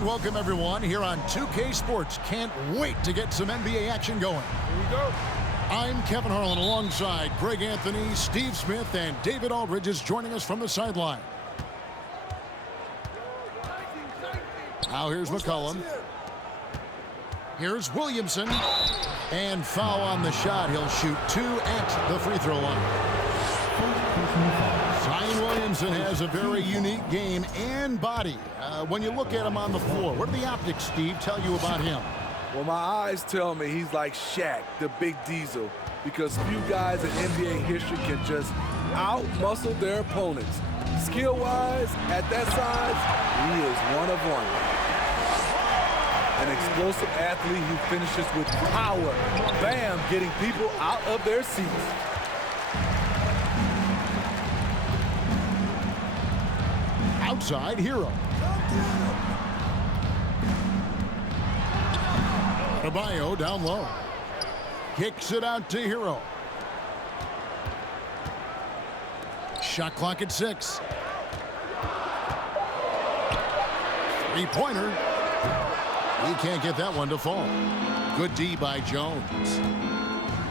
And welcome everyone here on 2K Sports. Can't wait to get some NBA action going. Here we go. I'm Kevin Harlan alongside Greg Anthony, Steve Smith, and David Aldridge is joining us from the sideline. Now here's McCollum. Here's Williamson. And foul on the shot. He'll shoot 2 at the free throw line. Zion Williamson has a very unique game and body. When you look at him on the floor, what do the optics, Steve, tell you about him? Well, my eyes tell me he's like Shaq, the big diesel, because few guys in NBA history can just out-muscle their opponents. Skill-wise, at that size, he is one of one. An explosive athlete who finishes with power. Bam, getting people out of their seats. Outside Hero. Adebayo down low. Kicks it out to Hero. Shot clock at 6. Three-pointer. He can't get that one to fall. Good D by Jones.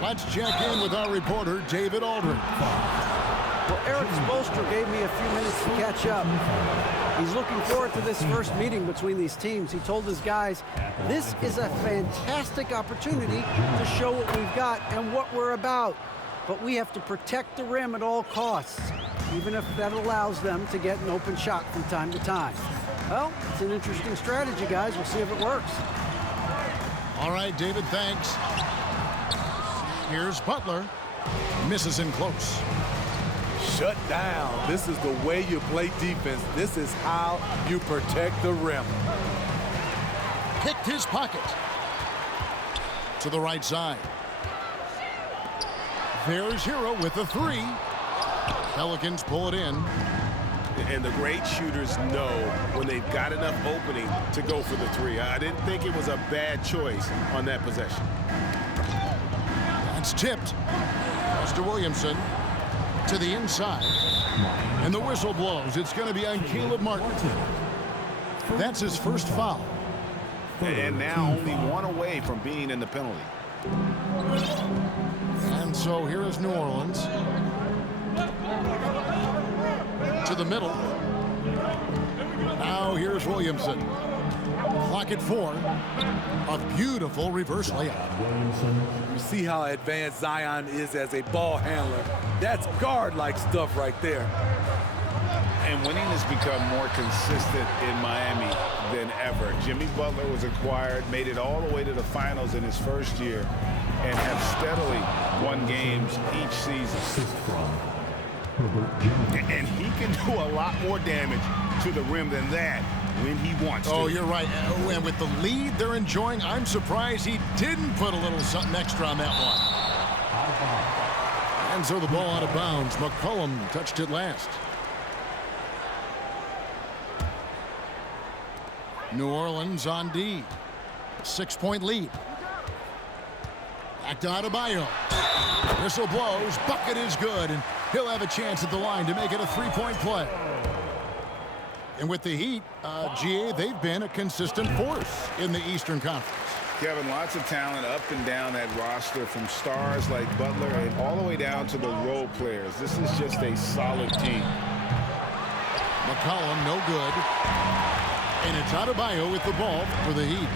Let's check in with our reporter, David Aldridge. Well, Eric Spoelstra gave me a few minutes to catch up. He's looking forward to this first meeting between these teams. He told his guys, this is a fantastic opportunity to show what we've got and what we're about. But we have to protect the rim at all costs, even if that allows them to get an open shot from time to time. Well, it's an interesting strategy, guys. We'll see if it works. All right, David, thanks. Here's Butler. Misses in close. Shut down. This is the way you play defense. This is how you protect the rim. Picked his pocket. To the right side. There's Hero with a 3. Pelicans pull it in. And the great shooters know when they've got enough opening to go for the 3. I didn't think it was a bad choice on that possession. That's tipped. Mr. Williamson to the inside. And the whistle blows. It's going to be on Caleb Martin. That's his first foul. And now only one away from being in the penalty. And so here is New Orleans. To the middle. Now here's Williamson. Clock at 4. A beautiful reverse layup. You see how advanced Zion is as a ball handler. That's guard-like stuff right there. And winning has become more consistent in Miami than ever. Jimmy Butler was acquired, made it all the way to the finals in his first year, and have steadily won games each season. And he can do a lot more damage to the rim than that when he wants to. Oh, you're right. And with the lead they're enjoying, I'm surprised he didn't put a little something extra on that one. And so the ball out of bounds. McCollum touched it last. New Orleans on D. 6-point lead. Back to Adebayo. Whistle blows. Bucket is good. And he'll have a chance at the line to make it a 3-point play. And with the Heat, GA, they've been a consistent force in the Eastern Conference. Kevin, lots of talent up and down that roster, from stars like Butler and all the way down to the role players. This is just a solid team. McCollum, no good. And it's Adebayo with the ball for the Heat.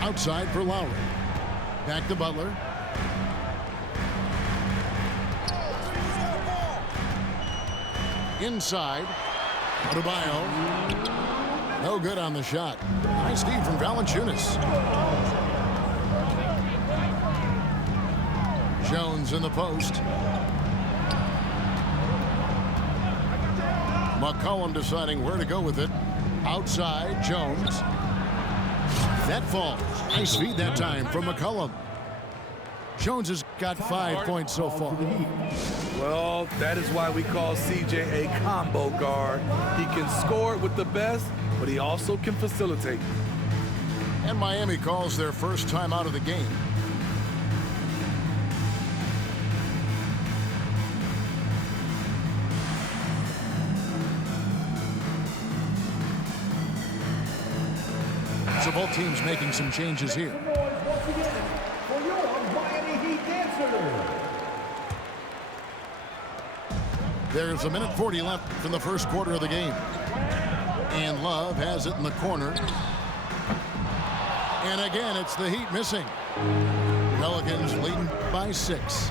Outside for Lowry. Back to Butler. Inside. Adebayo. No good on the shot. Nice feed from Valanciunas. Jones in the post. McCollum deciding where to go with it. Outside, Jones. That falls. Nice feed that time from McCollum. Jones has got 5 points so far. Well, that is why we call CJ a combo guard. He can score it with the best, but he also can facilitate. And Miami calls their first time out of the game. So both teams making some changes here. There's 1:40 left in the first quarter of the game. And Love has it in the corner. And again, it's the Heat missing. Pelicans leading by 6.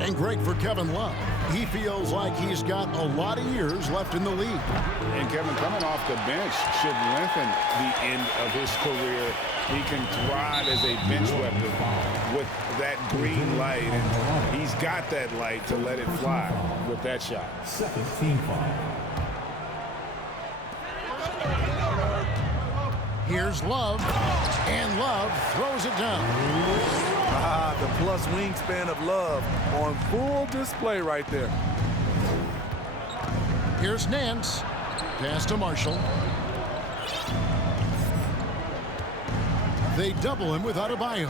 And great for Kevin Love. He feels like he's got a lot of years left in the league. And Kevin, coming off the bench should lengthen the end of his career. He can thrive as a bench weapon with that green light. And he's got that light to let it fly with that shot. Second team foul. Here's Love, and Love throws it down. The plus wingspan of Love on full display right there. Here's Nance, pass to Marshall. They double him with Adebayo.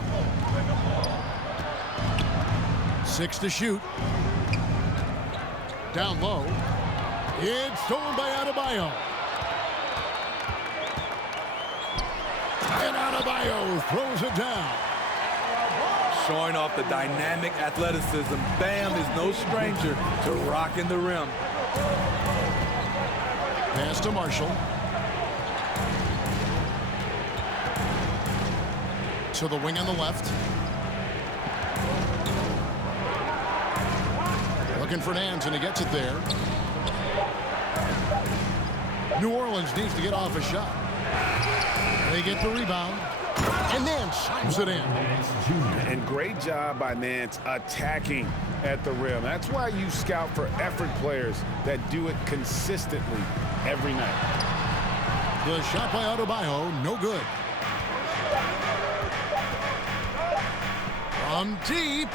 6 to shoot. Down low. It's stolen by Adebayo. And Adebayo throws it down. Showing off the dynamic athleticism. Bam is no stranger to rocking the rim. Pass to Marshall. To the wing on the left. Looking for Nance, and he gets it there. New Orleans needs to get off a shot. They get the rebound. And Nance slams it in. And great job by Nance attacking at the rim. That's why you scout for effort players that do it consistently every night. The shot by Adebayo, no good. From deep.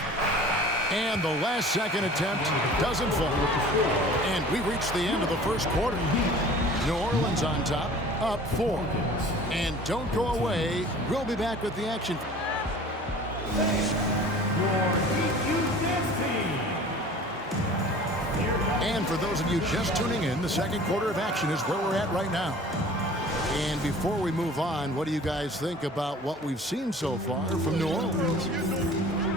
And the last second attempt doesn't fall. And we reach the end of the first quarter. New Orleans on top, up 4. And don't go away. We'll be back with the action. And for those of you just tuning in, the second quarter of action is where we're at right now. And before we move on, what do you guys think about what we've seen so far from New Orleans?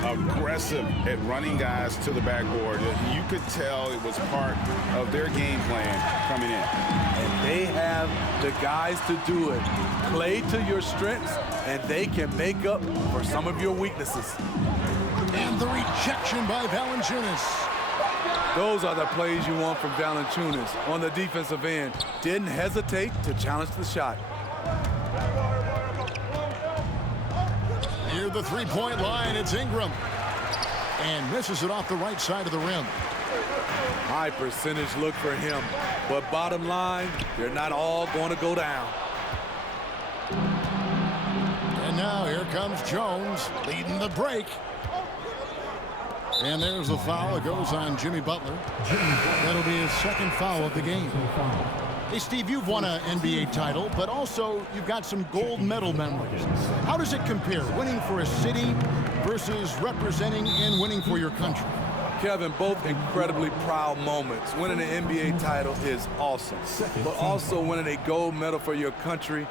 Aggressive at running guys to the backboard. You could tell it was part of their game plan coming in. And they have the guys to do it. Play to your strengths, and they can make up for some of your weaknesses. And the rejection by Valanciunas. Those are the plays you want from Valanciunas on the defensive end. Didn't hesitate to challenge the shot. Near the three-point line, it's Ingram. And misses it off the right side of the rim. High percentage look for him. But bottom line, they're not all going to go down. And now here comes Jones leading the break. And there's the foul. It goes on Jimmy Butler. That'll be his second foul of the game. Hey, Steve, you've won an NBA title, but also you've got some gold medal memories. How does it compare, winning for a city versus representing and winning for your country? Kevin, both incredibly proud moments. Winning an NBA title is awesome, but also winning a gold medal for your country,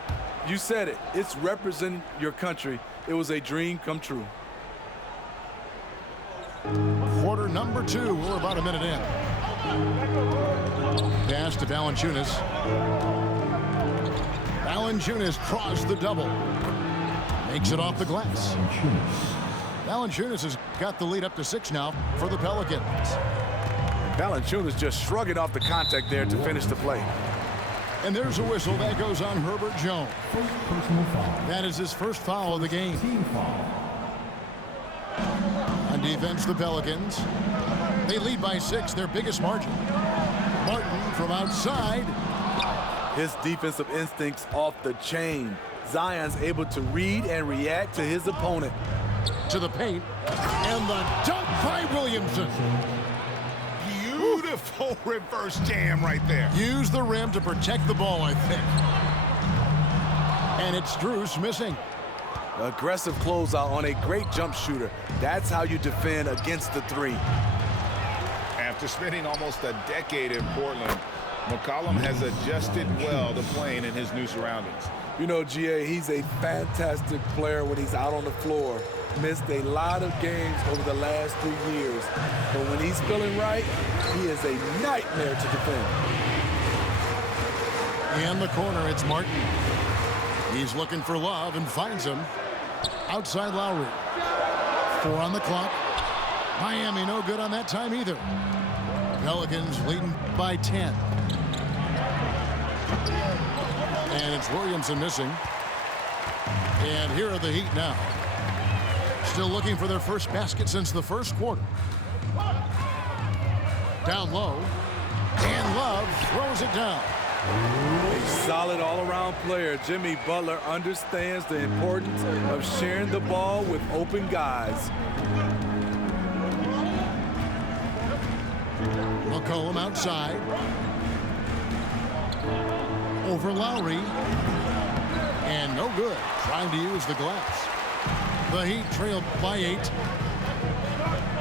you said it, it's representing your country. It was a dream come true. Quarter number 2. We're about a minute in. Pass to Valanciunas. Valanciunas crossed the double. Makes it off the glass. Valanciunas has got the lead up to 6 now for the Pelicans. Valanciunas just shrugging off the contact there to finish the play. And there's a whistle. That goes on Herbert Jones. That is his first foul of the game. On defense, the Pelicans. They lead by 6, their biggest margin. Martin from outside. His defensive instincts off the chain. Zion's able to read and react to his opponent. To the paint. And the dunk by Williamson. Beautiful reverse jam right there. Use the rim to protect the ball, I think. And it's Strus missing. Aggressive closeout on a great jump shooter. That's how you defend against the 3. After spending almost a decade in Portland, McCollum has adjusted well to playing in his new surroundings. You know, GA, he's a fantastic player when he's out on the floor. Missed a lot of games over the last 3 years. But when he's feeling right, he is a nightmare to defend. In the corner, it's Martin. He's looking for Love and finds him. Outside Lowry. 4 on the clock. Miami no good on that time either. Pelicans leading by 10. And it's Williamson missing. And here are the Heat now. Still looking for their first basket since the first quarter. Down low. And Love throws it down. A solid all-around player. Jimmy Butler understands the importance of sharing the ball with open guys. McCollum outside. Over Lowry. And no good. Trying to use the glass. The Heat trailed by 8.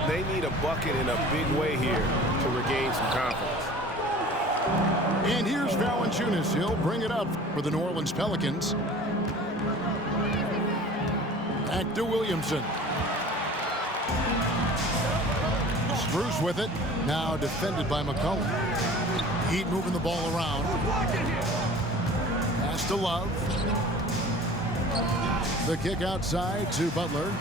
They need a bucket in a big way here to regain some confidence. And here's Valanciunas. He'll bring it up for the New Orleans Pelicans. Back to Williamson. Spruce with it. Now defended by McCollum. Heat moving the ball around. Pass to Love. The kick outside to Butler.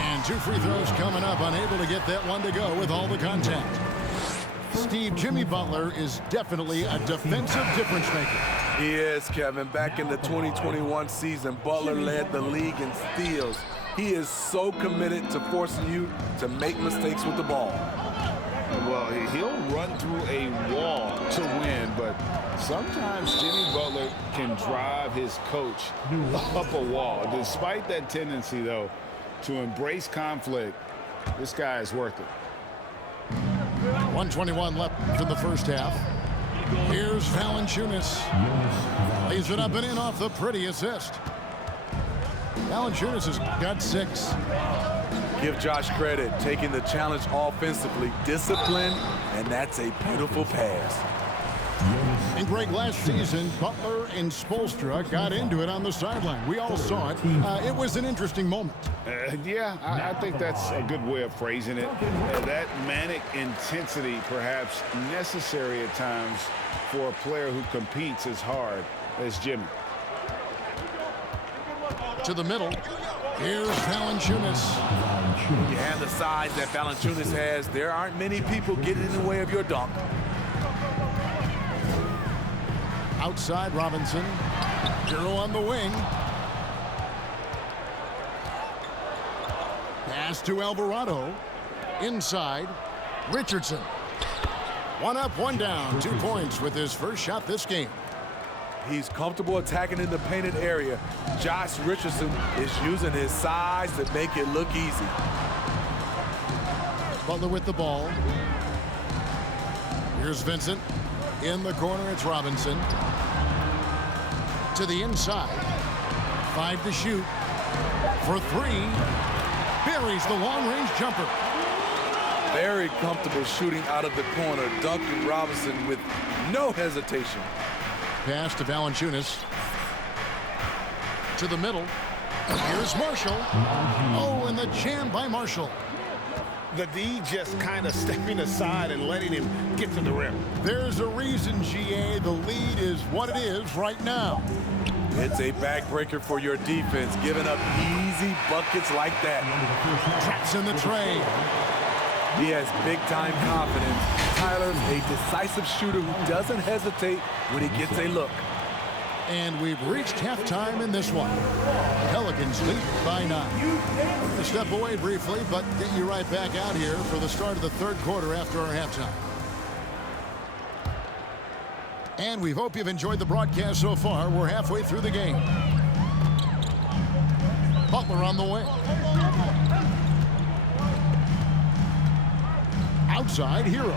And 2 free throws coming up. Unable to get that one to go with all the contact. Steve, Jimmy Butler is definitely a defensive difference maker. He is, Kevin. Back in the 2021 season, Butler led the league in steals. He is so committed to forcing you to make mistakes with the ball. Well, he'll run through a wall to win, but sometimes Jimmy Butler can drive his coach up a wall. Despite that tendency, though, to embrace conflict, this guy is worth it. 1:21 left in the first half. Here's Valanciunas. Lays it up and in off the pretty assist. Valanciunas has got 6. Give Josh credit, taking the challenge offensively, discipline, and that's a beautiful pass. And Greg, last season, Butler and Spoelstra got into it on the sideline. We all saw it. It was an interesting moment. Yeah, I think that's a good way of phrasing it. That manic intensity perhaps necessary at times for a player who competes as hard as Jimmy. To the middle. Here's Valanciunas. You have the size that Valanciunas has. There aren't many people getting in the way of your dunk. Outside Robinson. Hero on the wing. Pass to Alvarado. Inside. Richardson. 1 up, 1 down. 2 points with his first shot this game. He's comfortable attacking in the painted area. Josh Richardson is using his size to make it look easy. Butler with the ball. Here's Vincent. In the corner, it's Robinson. To the inside. 5 to shoot. For 3. Buries the long-range jumper. Very comfortable shooting out of the corner. Duncan Robinson with no hesitation. Pass to Valanciunas. To the middle. Here's Marshall. Oh, and the jam by Marshall. The D just kind of stepping aside and letting him get to the rim. There's a reason, GA. The lead is what it is right now. It's a backbreaker for your defense, giving up easy buckets like that. Traps in the tray. He has big-time confidence. Tyler's a decisive shooter who doesn't hesitate when he gets a look. And we've reached halftime in this one. Pelicans lead by 9. We'll step away briefly, but get you right back out here for the start of the third quarter after our halftime. And we hope you've enjoyed the broadcast so far. We're halfway through the game. Butler on the way. Outside, Hero.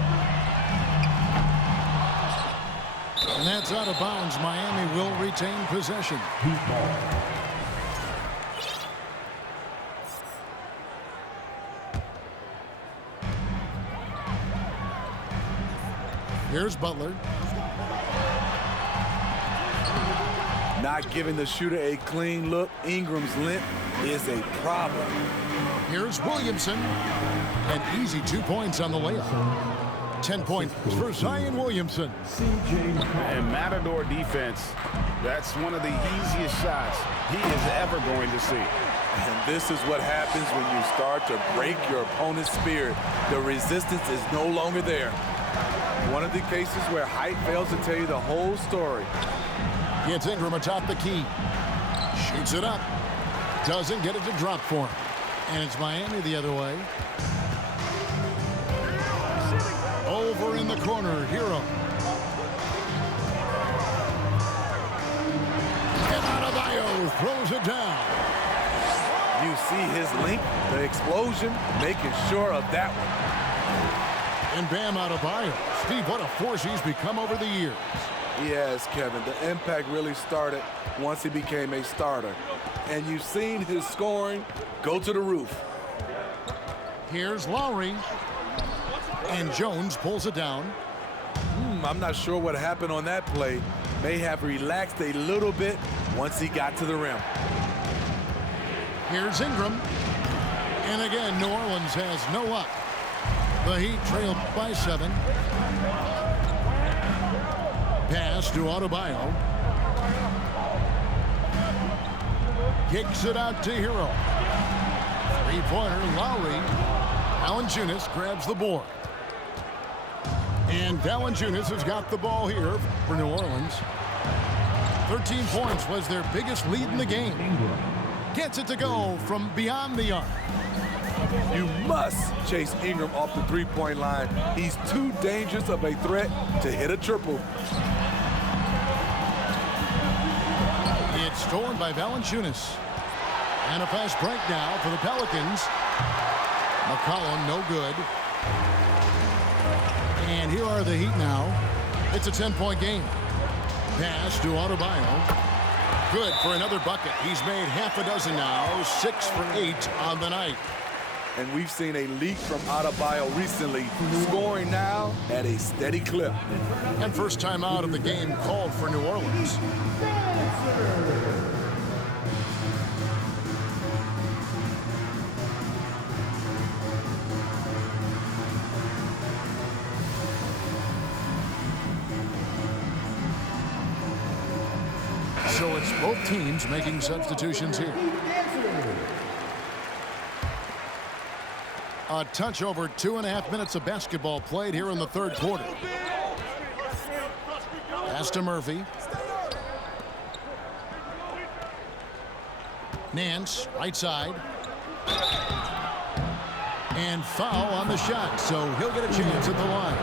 And that's out of bounds. Miami will retain possession. Here's Butler. Not giving the shooter a clean look. Ingram's length is a problem. Here's Williamson. An easy 2 points on the layup. 10 points for Zion Williamson. And Matador defense, that's one of the easiest shots he is ever going to see. And this is what happens when you start to break your opponent's spirit. The resistance is no longer there. One of the cases where height fails to tell you the whole story. Gets Ingram atop the key. Shoots it up. Doesn't get it to drop for him. And it's Miami the other way. Over in the corner, Hero. And Adebayo throws it down. You see his length, the explosion, making sure of that one. And Bam Adebayo. Steve, what a force he's become over the years. Yes, Kevin, the impact really started once he became a starter. And you've seen his scoring go to the roof. Here's Lowry. And Jones pulls it down. I'm not sure what happened on that play. May have relaxed a little bit once he got to the rim. Here's Ingram. And again, New Orleans has no luck. The Heat trail by 7. Pass to Adebayo. Kicks it out to Hero. Three-pointer, Lowry. Valanciunas grabs the board. And Valanciunas has got the ball here for New Orleans. 13 points was their biggest lead in the game. Gets it to go from beyond the arc. You must chase Ingram off the three-point line. He's too dangerous of a threat to hit a triple. It's stolen by Valanciunas. And a fast break now for the Pelicans. McCollum, no good. And here are the Heat now. It's a 10-point game. Pass to Adebayo. Good for another bucket. He's made half a dozen now. 6 for 8 on the night. And we've seen a leak from Adebayo recently, scoring now at a steady clip. And first time out of the game called for New Orleans. So it's both teams making substitutions here. A touch over 2.5 minutes of basketball played here in the third quarter. Pass to Murphy. Nance, right side. And foul on the shot, so he'll get a chance at the line.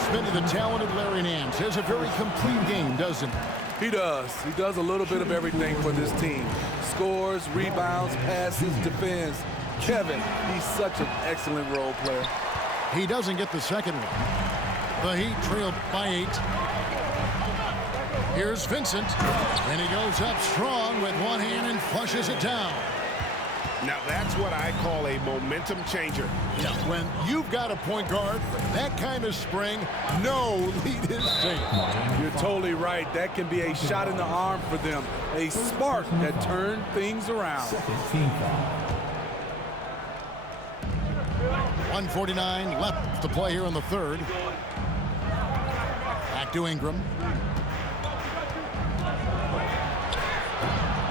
Spending the talented Larry Nance has a very complete game, doesn't he? He does. He does a little bit of everything for this team. Scores, rebounds, passes, defends. Kevin, he's such an excellent role player. He doesn't get the second one. The Heat trail by 8. Here's Vincent. And he goes up strong with one hand and flushes it down. Now that's what I call a momentum changer. Yeah, when you've got a point guard, that kind of spring, no lead is safe. You're totally right. That can be a shot in the arm for them. A spark that turned things around. 1:49 left to play here in the third. Back to Ingram.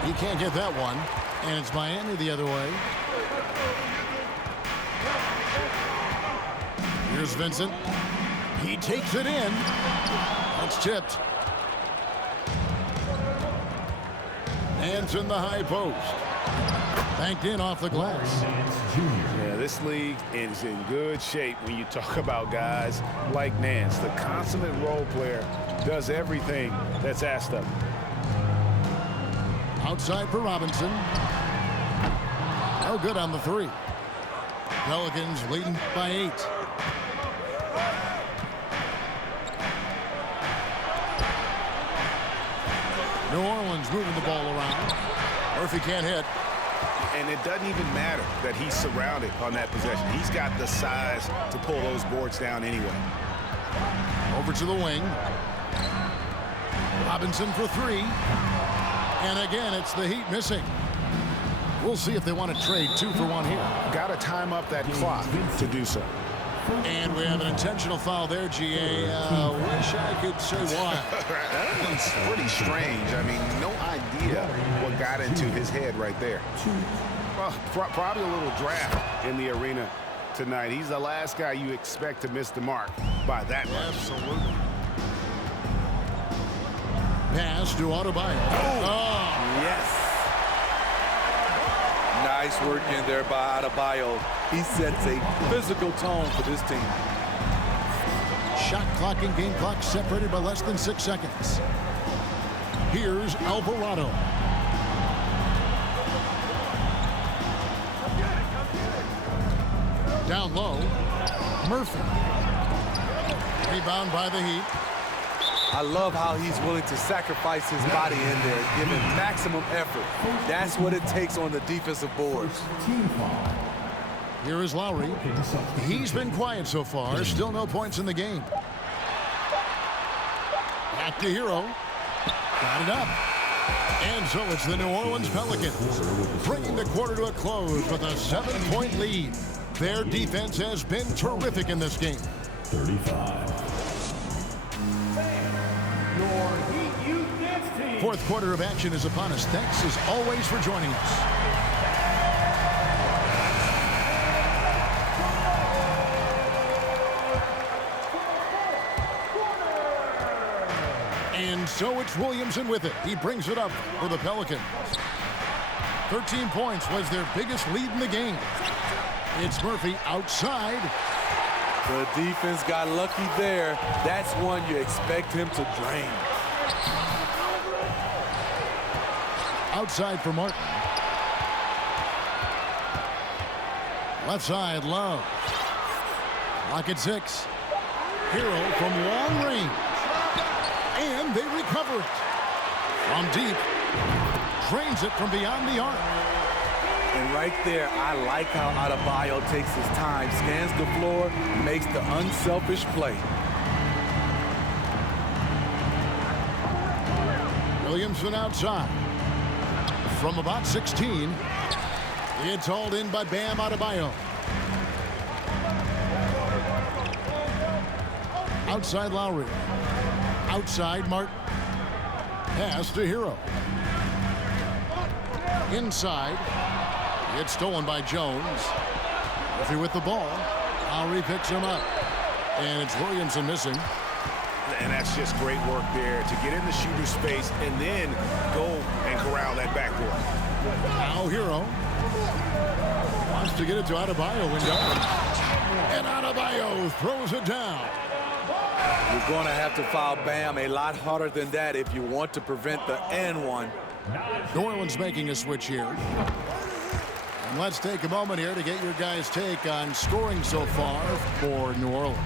He can't get that one. And it's Miami the other way. Here's Vincent. He takes it in. That's tipped. Hands in the high post. Banked in off the glass. Yeah, this league is in good shape when you talk about guys like Nance. The consummate role player does everything that's asked of him. Outside for Robinson. No good on the three. Pelicans leading by 8. New Orleans moving the ball around. Murphy can't hit. And it doesn't even matter that he's surrounded on that possession. He's got the size to pull those boards down anyway. Over to the wing. Robinson for three. And again, it's the Heat missing. We'll see if they want to trade 2 for 1 here. Got to time up that clock to do so. And we have an intentional foul there, GA. Wish I could say why. That one's pretty strange. I mean, no idea what got into his head right there. Well, probably a little draft in the arena tonight. He's the last guy you expect to miss the mark by that much. Absolutely. Pass to Adebayo. Oh. Yes. Nice work in there by Adebayo. He sets a physical tone for this team. Shot clock and game clock separated by less than 6 seconds. Here's Alvarado. Down low. Murphy. Rebound by the Heat. I love how he's willing to sacrifice his body in there, giving maximum effort. That's what it takes on the defensive boards. Here is Lowry. He's been quiet so far. Still no points in the game. Back to Hero. Got it up. And so it's the New Orleans Pelicans, bringing the quarter to a close with a 7-point lead. Their defense has been terrific in this game. 35. Fourth quarter of action is upon us. Thanks as always for joining us. And so it's Williamson with it. He brings it up for the Pelicans. 13 points was their biggest lead in the game. It's Murphy outside. The defense got lucky there. That's one you expect him to drain. Outside for Martin. Left side, Love. Lock at 6. Hero from long range. And they recover it. From deep. Drains it from beyond the arc. And right there, I like how Adebayo takes his time, scans the floor, makes the unselfish play. Williamson outside. From about 16. It's hauled in by Bam Adebayo. Outside Lowry. Outside Martin. Pass to Hero. Inside. It's stolen by Jones. Murphy with the ball. Lowry picks him up. And it's Williamson missing. And that's just great work there to get in the shooter space and then go and corral that backboard. Now Hero wants to get it to Adebayo window. And Adebayo throws it down. You're going to have to foul Bam a lot harder than that if you want to prevent the N1. New Orleans making a switch here. And let's take a moment here to get your guys' take on scoring so far for New Orleans.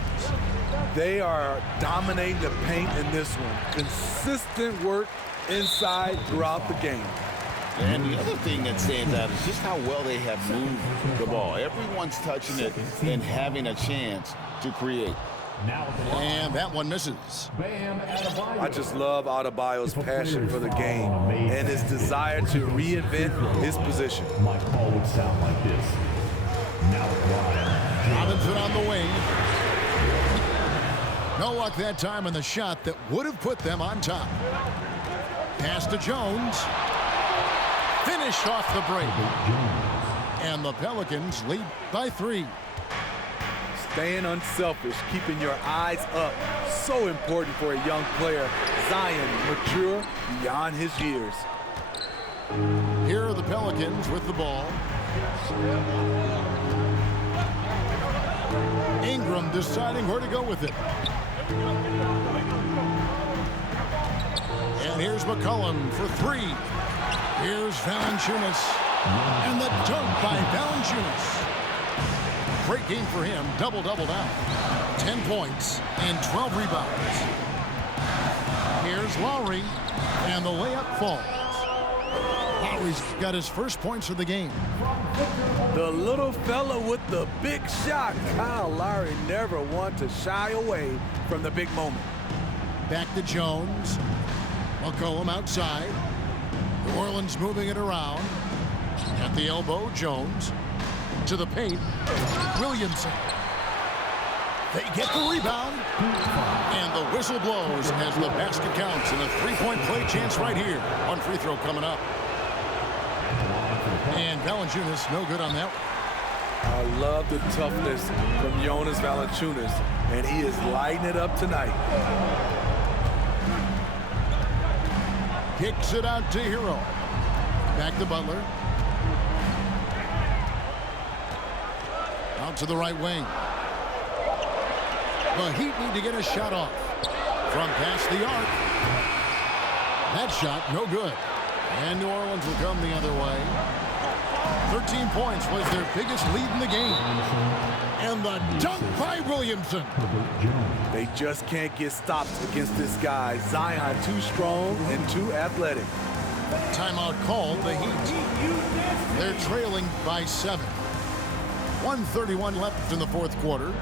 They are dominating the paint in this one. Consistent work inside throughout the game. And the other thing that stands out is just how well they have moved the ball. Everyone's touching it and having a chance to create. And that one misses. I just love Adebayo's passion for the game and his desire to reinvent his position. My call would sound like this. Now Ryan. Robinson on the wing. No luck that time on the shot that would have put them on top. Pass to Jones. Finished off the break. And the Pelicans lead by 3. Staying unselfish, keeping your eyes up. So important for a young player. Zion, mature beyond his years. Here are the Pelicans with the ball. Ingram deciding where to go with it. And here's McCollum for 3. Here's Valanciunas. And the dunk by Valanciunas. Great game for him. Double-double now. 10 points and 12 rebounds. Here's Lowry. And the layup falls. Lowry's got his first points of the game. The little fella with the big shot. Kyle Lowry never want to shy away from the big moment. Back to Jones. McCollum outside. New Orleans moving it around. At the elbow, Jones. To the paint, Williamson. They get the rebound. And the whistle blows as the basket counts. And a three-point play chance right here. One free throw coming up. And Valanciunas, no good on that one. I love the toughness from Jonas Valanciunas, and he is lighting it up tonight. Kicks it out to Hero. Back to Butler. Out to the right wing. The Heat need to get a shot off. From past the arc. That shot, no good. And New Orleans will come the other way. 13 points was their biggest lead in the game. And the dunk by Williamson. They just can't get stopped against this guy. Zion too strong and too athletic. Timeout called, the Heat. They're trailing by 7. 1:31 left in the fourth quarter.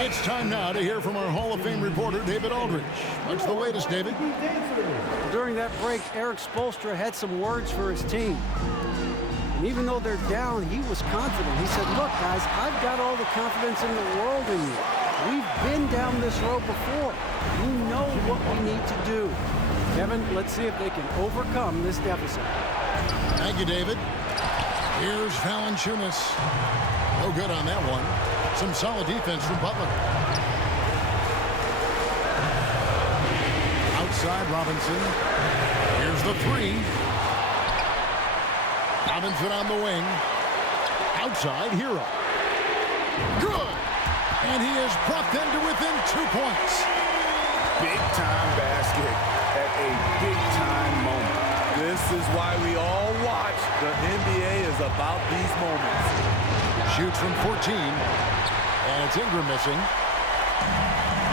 It's time now to hear from our Hall of Fame reporter, David Aldridge. What's the latest, David? During that break, Eric Spoelstra had some words for his team. And even though they're down, he was confident. He said, look, guys, I've got all the confidence in the world in you. We've been down this road before. You know what we need to do. Kevin, let's see if they can overcome this deficit. Thank you, David. Here's Valanciunas. No good on that one. Some solid defense from Butler. Outside Robinson. Here's the three. Robinson on the wing. Outside Hero. Good. And he has brought them to within 2 points. Big-time basket at a big-time moment. This is why we all watch. The NBA is about these moments. Shoots from 14. And it's Ingram missing.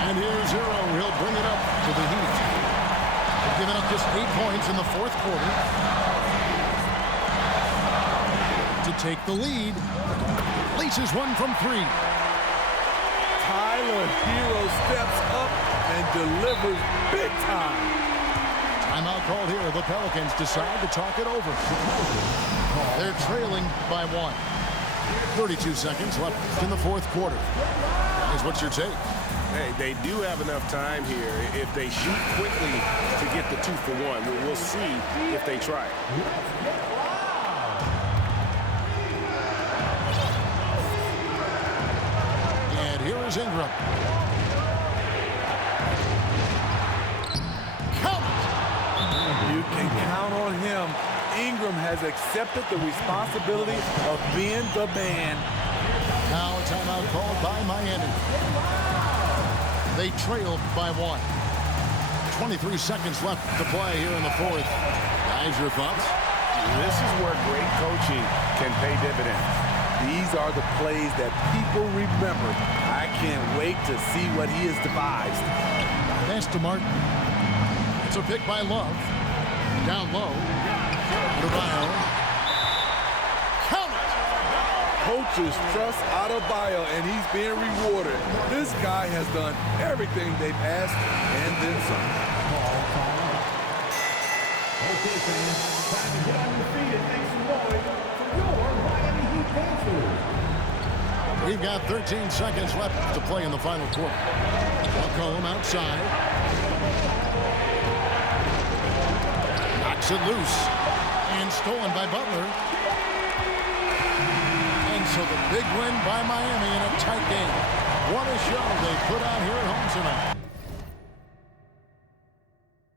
And here's Hero. He'll bring it up to the Heat. They've given up just 8 points in the fourth quarter. To take the lead. Laces one from 3. Tyler Hero steps up and delivers big time. Timeout called here. The Pelicans decide to talk it over. They're trailing by 1. 32 seconds left in the fourth quarter. Guys, what's your take? Hey, they do have enough time here if they shoot quickly to get the 2 for 1. We'll see if they try. And here is Ingram. Count! You can count on him. Ingram has accepted the responsibility of being the man. Now a timeout called by Miami. They trail by 1. 23 seconds left to play here in the fourth. Guys, your thoughts? This is where great coaching can pay dividends. These are the plays that people remember. I can't wait to see what he has devised. Pass to Martin. It's a pick by Love. Down low. Adebayo. Count it! Coaches trust Adebayo, and he's being rewarded. This guy has done everything they've asked and then some. Okay, fans, time to get on your feet and make some noise for your Miami Heat Panthers. We've got 13 seconds left to play in the final quarter. McCollum outside. Knocks it loose. And stolen by Butler. And so the big win by Miami in a tight game. What a show they put out here at home tonight.